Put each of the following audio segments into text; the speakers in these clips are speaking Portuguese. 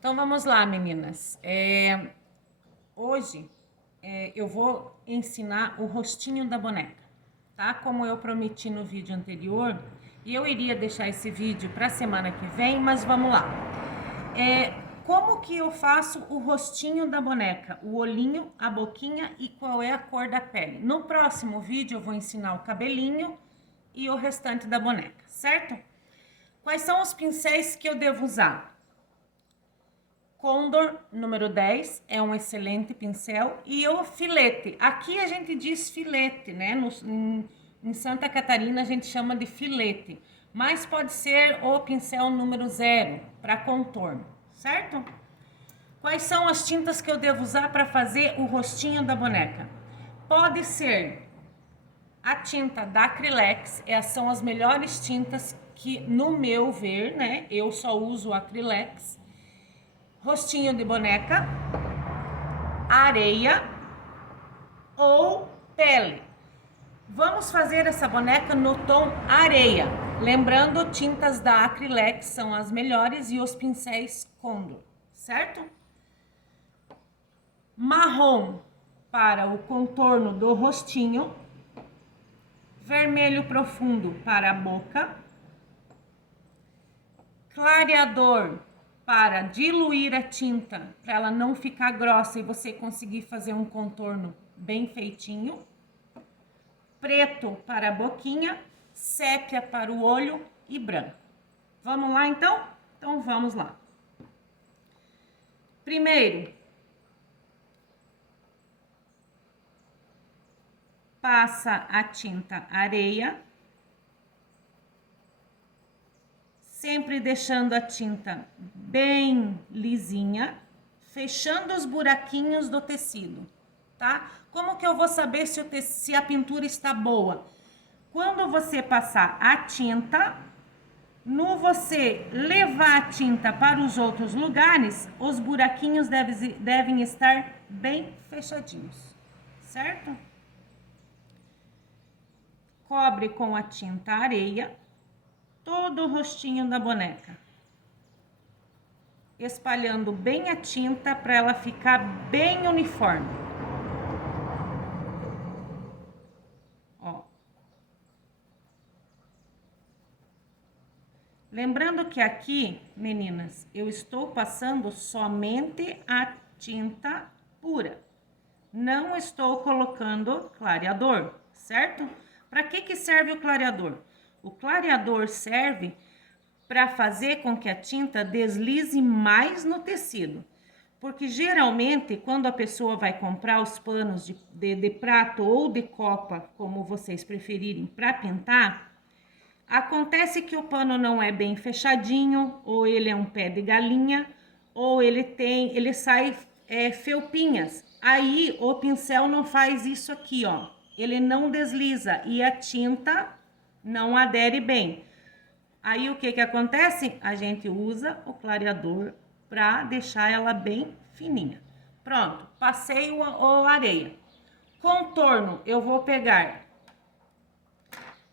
Então vamos lá, meninas. Hoje eu vou ensinar o rostinho da boneca, tá? Como eu prometi no vídeo anterior, e eu iria deixar esse vídeo para a semana que vem, mas vamos lá. Como que eu faço o rostinho da boneca? O olhinho, a boquinha e qual é a cor da pele? No próximo vídeo eu vou ensinar o cabelinho e o restante da boneca, certo? Quais são os pincéis que eu devo usar? Condor número 10 é um excelente pincel. E o filete, aqui a gente diz filete, né? Em Santa Catarina a gente chama de filete, mas pode ser o pincel número 0 para contorno, certo? Quais são as tintas que eu devo usar para fazer o rostinho da boneca? Pode ser a tinta da Acrylex, essas são as melhores tintas que, no meu ver, né? Eu só uso Acrylex. Rostinho de boneca, areia ou pele. Vamos fazer essa boneca no tom areia. Lembrando, tintas da Acrylex são as melhores e os pincéis Condor, certo? Marrom para o contorno do rostinho, vermelho profundo para a boca, clareador para diluir a tinta, para ela não ficar grossa e você conseguir fazer um contorno bem feitinho, preto para a boquinha, sépia para o olho e branco. Vamos lá então? Então vamos lá. Primeiro, passa a tinta areia, sempre deixando a tinta bem lisinha, fechando os buraquinhos do tecido, tá? Como que eu vou saber se a pintura está boa? Quando você passar a tinta, no você levar a tinta para os outros lugares, os buraquinhos devem estar bem fechadinhos, certo? Cobre com a tinta areia todo o rostinho da boneca, espalhando bem a tinta para ela ficar bem uniforme. Ó. Lembrando que aqui, meninas, eu estou passando somente a tinta pura. Não estou colocando clareador, certo? Para que serve o clareador? O clareador serve para fazer com que a tinta deslize mais no tecido. Porque geralmente, quando a pessoa vai comprar os panos de prato ou de copa, como vocês preferirem, para pintar, acontece que o pano não é bem fechadinho, ou ele é um pé de galinha, ou ele sai felpinhas. Aí o pincel não faz isso aqui, ó. Ele não desliza e a tinta não adere bem. Aí o que acontece? A gente usa o clareador para deixar ela bem fininha. Pronto, passei o areia. Contorno, eu vou pegar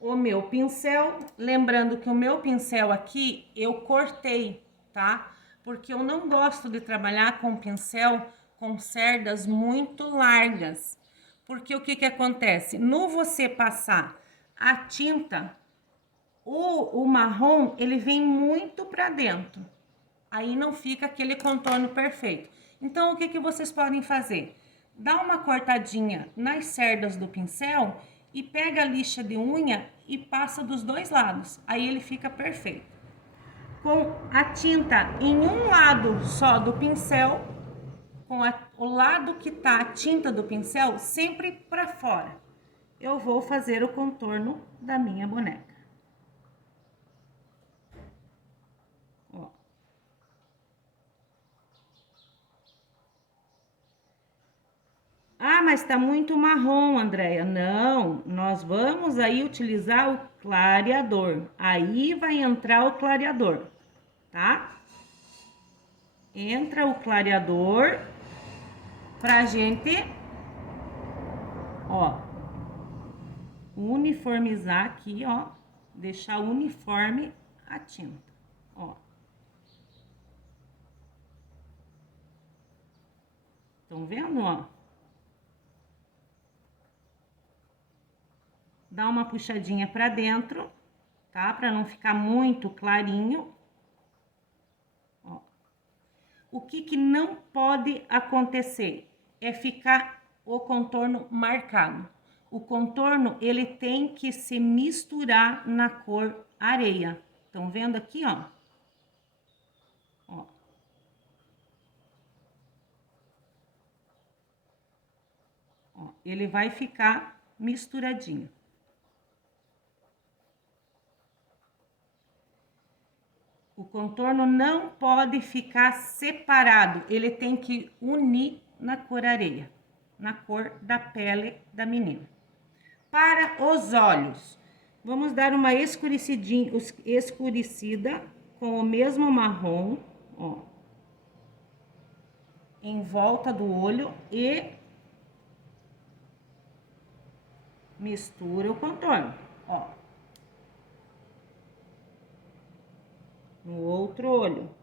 o meu pincel, lembrando que o meu pincel aqui eu cortei, tá? Porque eu não gosto de trabalhar com pincel com cerdas muito largas. Porque o que acontece? No você passar a tinta, o marrom, ele vem muito para dentro. Aí não fica aquele contorno perfeito. Então, o que vocês podem fazer? Dá uma cortadinha nas cerdas do pincel e pega a lixa de unha e passa dos dois lados. Aí ele fica perfeito. Com a tinta em um lado só do pincel, com o lado que tá a tinta do pincel sempre para fora, eu vou fazer o contorno da minha boneca. Ó. Ah, mas tá muito marrom, Andréia. Não, nós vamos aí utilizar o clareador. Aí vai entrar o clareador, tá? Entra o clareador pra gente, ó, uniformizar aqui, ó, deixar uniforme a tinta, ó. Estão vendo, ó? Dá uma puxadinha pra dentro, tá? Pra não ficar muito clarinho. Ó. O que não pode acontecer é ficar o contorno marcado. O contorno, ele tem que se misturar na cor areia. Estão vendo aqui, ó? Ó. Ó, ele vai ficar misturadinho. O contorno não pode ficar separado, ele tem que unir na cor areia, na cor da pele da menina. Para os olhos, vamos dar uma escurecida com o mesmo marrom, ó, em volta do olho e mistura o contorno, ó. No outro olho.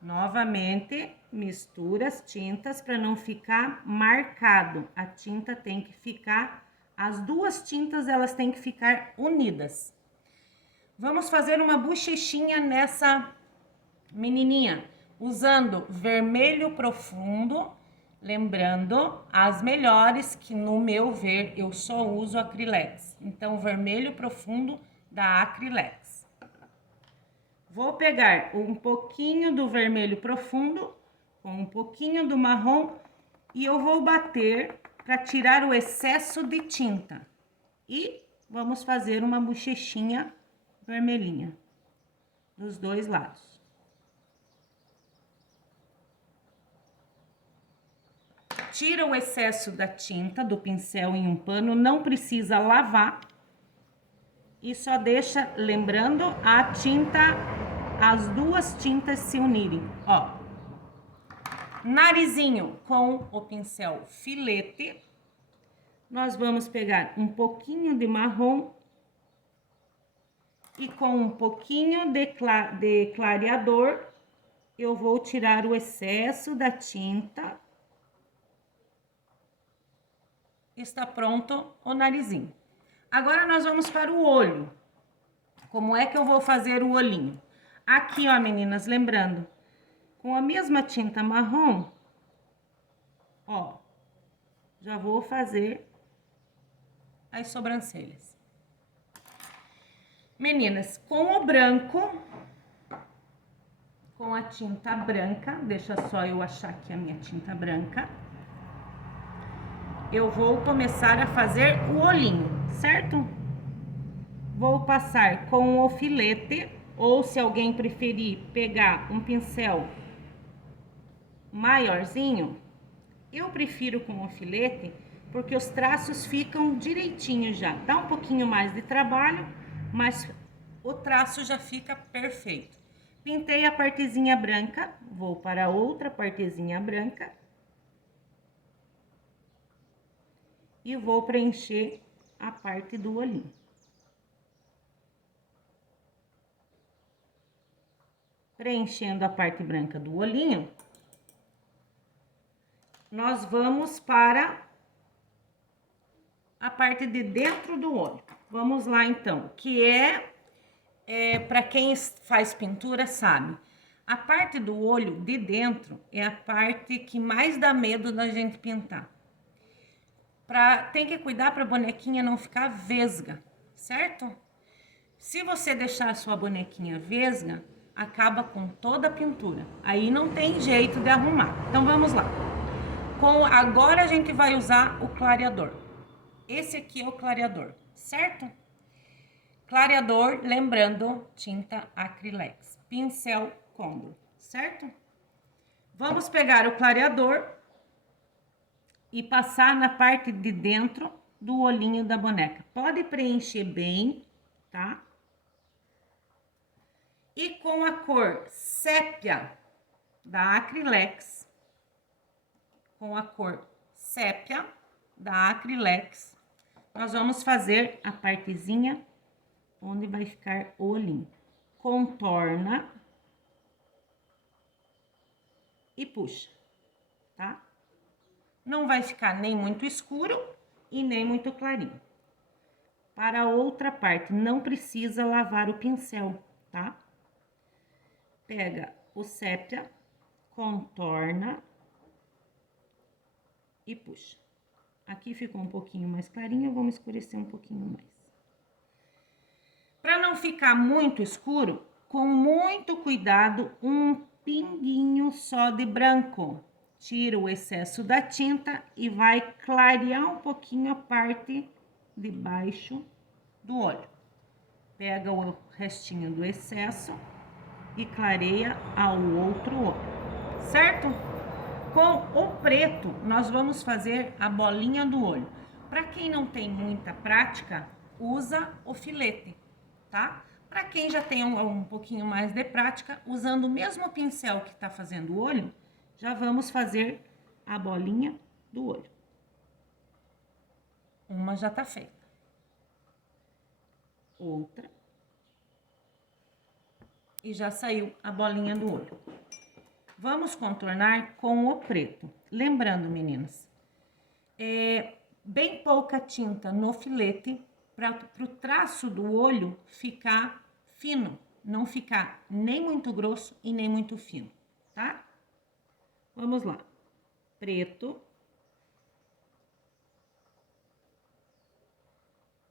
Novamente, mistura as tintas para não ficar marcado. A tinta tem que ficar, as duas tintas elas têm que ficar unidas. Vamos fazer uma bochechinha nessa menininha, usando vermelho profundo, lembrando as melhores que no meu ver eu só uso Acrylex. Então, vermelho profundo da Acrylex. Vou pegar um pouquinho do vermelho profundo com um pouquinho do marrom e eu vou bater para tirar o excesso de tinta. E vamos fazer uma bochechinha vermelhinha dos dois lados. Tira o excesso da tinta do pincel em um pano, não precisa lavar. E só deixa, lembrando, a tinta, as duas tintas se unirem, ó. Narizinho com o pincel filete. Nós vamos pegar um pouquinho de marrom e com um pouquinho de clareador, eu vou tirar o excesso da tinta. Está pronto o narizinho. Agora, nós vamos para o olho. Como é que eu vou fazer o olhinho? Aqui, ó, meninas, lembrando, com a mesma tinta marrom, ó, já vou fazer as sobrancelhas. Meninas, com o branco, com a tinta branca, deixa só eu achar aqui a minha tinta branca, eu vou começar a fazer o olhinho, certo? Vou passar com o filete, ou se alguém preferir pegar um pincel maiorzinho, eu prefiro com o filete, porque os traços ficam direitinho já. Dá um pouquinho mais de trabalho, mas o traço já fica perfeito. Pintei a partezinha branca, vou para outra partezinha branca. E vou preencher a parte do olhinho. Preenchendo a parte branca do olhinho, nós vamos para a parte de dentro do olho. Vamos lá, então, que para quem faz pintura sabe, a parte do olho de dentro é a parte que mais dá medo da gente pintar. Tem que cuidar para a bonequinha não ficar vesga, certo? Se você deixar a sua bonequinha vesga, acaba com toda a pintura. Aí não tem jeito de arrumar. Então, vamos lá. Agora, a gente vai usar o clareador. Esse aqui é o clareador, certo? Clareador, lembrando, tinta Acrylex. Pincel Condor, certo? Vamos pegar o clareador e passar na parte de dentro do olhinho da boneca. Pode preencher bem, tá? E com a cor sépia da Acrylex, nós vamos fazer a partezinha onde vai ficar o olhinho. Contorna e puxa. tá? Não vai ficar nem muito escuro e nem muito clarinho. Para a outra parte, não precisa lavar o pincel, tá? Pega o sépia, contorna e puxa. Aqui ficou um pouquinho mais clarinho, vamos escurecer um pouquinho mais. Para não ficar muito escuro, com muito cuidado, um pinguinho só de branco. Tira o excesso da tinta e vai clarear um pouquinho a parte de baixo do olho. Pega o restinho do excesso e clareia ao outro olho, certo? Com o preto, nós vamos fazer a bolinha do olho. Para quem não tem muita prática, usa o filete, tá? Para quem já tem um pouquinho mais de prática, usando o mesmo pincel que tá fazendo o olho, já vamos fazer a bolinha do olho. Uma já tá feita. Outra. E já saiu a bolinha do olho. Vamos contornar com o preto. Lembrando, meninas, bem pouca tinta no filete para o traço do olho ficar fino, não ficar nem muito grosso e nem muito fino, tá? Vamos lá. Preto.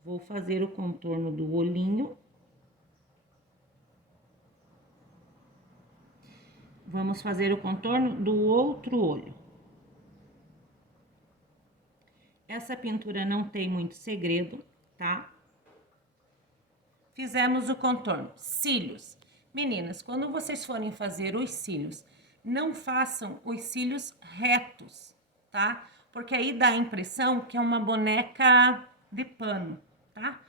Vou fazer o contorno do olhinho. Vamos fazer o contorno do outro olho. Essa pintura não tem muito segredo, tá? Fizemos o contorno. Cílios. Meninas, quando vocês forem fazer os cílios, não façam os cílios retos, tá? Porque aí dá a impressão que é uma boneca de pano, tá?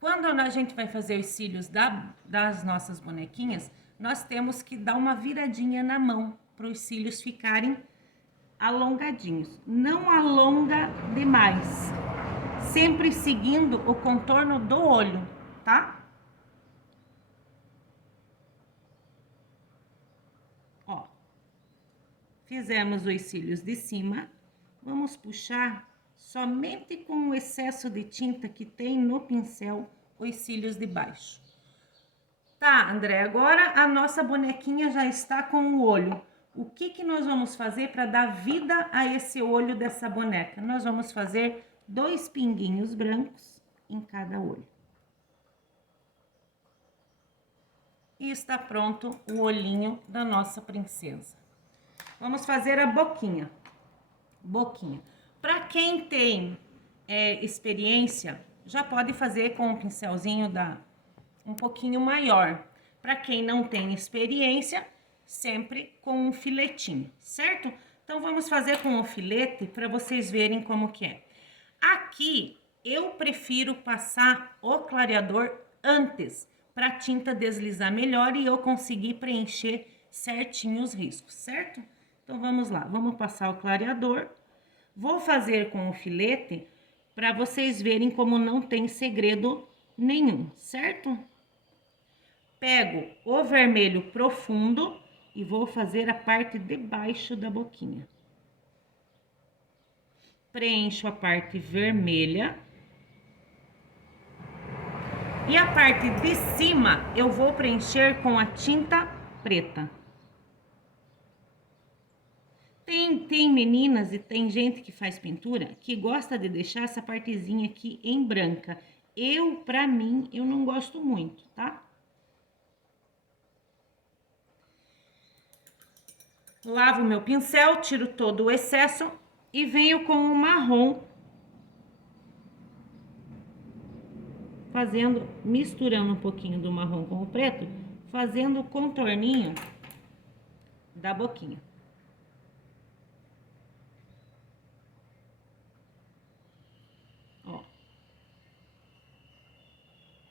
Quando a gente vai fazer os cílios das nossas bonequinhas, nós temos que dar uma viradinha na mão para os cílios ficarem alongadinhos. Não alonga demais. Sempre seguindo o contorno do olho, tá? Ó. Fizemos os cílios de cima. Vamos puxar somente com o excesso de tinta que tem no pincel os cílios de baixo. Tá, André, agora a nossa bonequinha já está com o olho. O que nós vamos fazer para dar vida a esse olho dessa boneca? Nós vamos fazer 2 pinguinhos brancos em cada olho. E está pronto o olhinho da nossa princesa. Vamos fazer a boquinha. Boquinha. Para quem tem experiência, já pode fazer com um pincelzinho um pouquinho maior. Para quem não tem experiência, sempre com um filetinho, certo? Então, vamos fazer com o filete para vocês verem como que é. Aqui, eu prefiro passar o clareador antes, para a tinta deslizar melhor e eu conseguir preencher certinho os riscos, certo? Então, vamos lá. Vamos passar o clareador. Vou fazer com o filete para vocês verem como não tem segredo nenhum, certo? Pego o vermelho profundo e vou fazer a parte de baixo da boquinha. Preencho a parte vermelha. E a parte de cima eu vou preencher com a tinta preta. Tem meninas e tem gente que faz pintura que gosta de deixar essa partezinha aqui em branca. Pra mim, eu não gosto muito, tá? Lavo meu pincel, tiro todo o excesso e venho com o marrom, misturando um pouquinho do marrom com o preto, fazendo o contorninho da boquinha. Ó.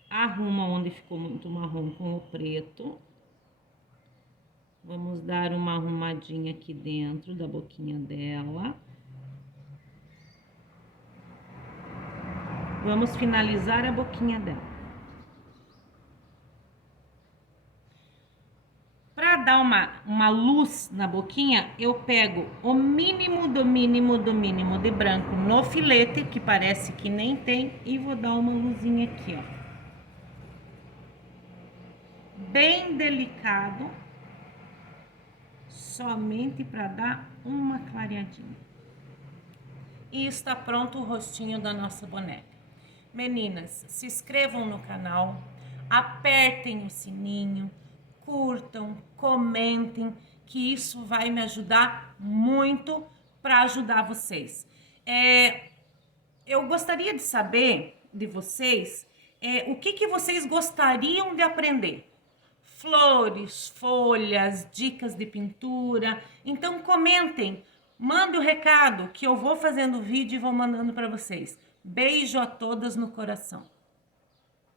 Arruma onde ficou muito marrom com o preto. Vamos dar uma arrumadinha aqui dentro da boquinha dela. Vamos finalizar a boquinha dela. Para dar uma luz na boquinha, eu pego o mínimo do mínimo do mínimo de branco no filete, que parece que nem tem, e vou dar uma luzinha aqui, ó. Bem delicado, somente para dar uma clareadinha. E está pronto o rostinho da nossa boneca. Meninas, se inscrevam no canal, apertem o sininho, curtam, comentem, que isso vai me ajudar muito para ajudar vocês. Eu gostaria de saber de vocês o que vocês gostariam de aprender. Flores, folhas, dicas de pintura. Então comentem, mande o recado que eu vou fazendo vídeo e vou mandando para vocês. Beijo a todas no coração.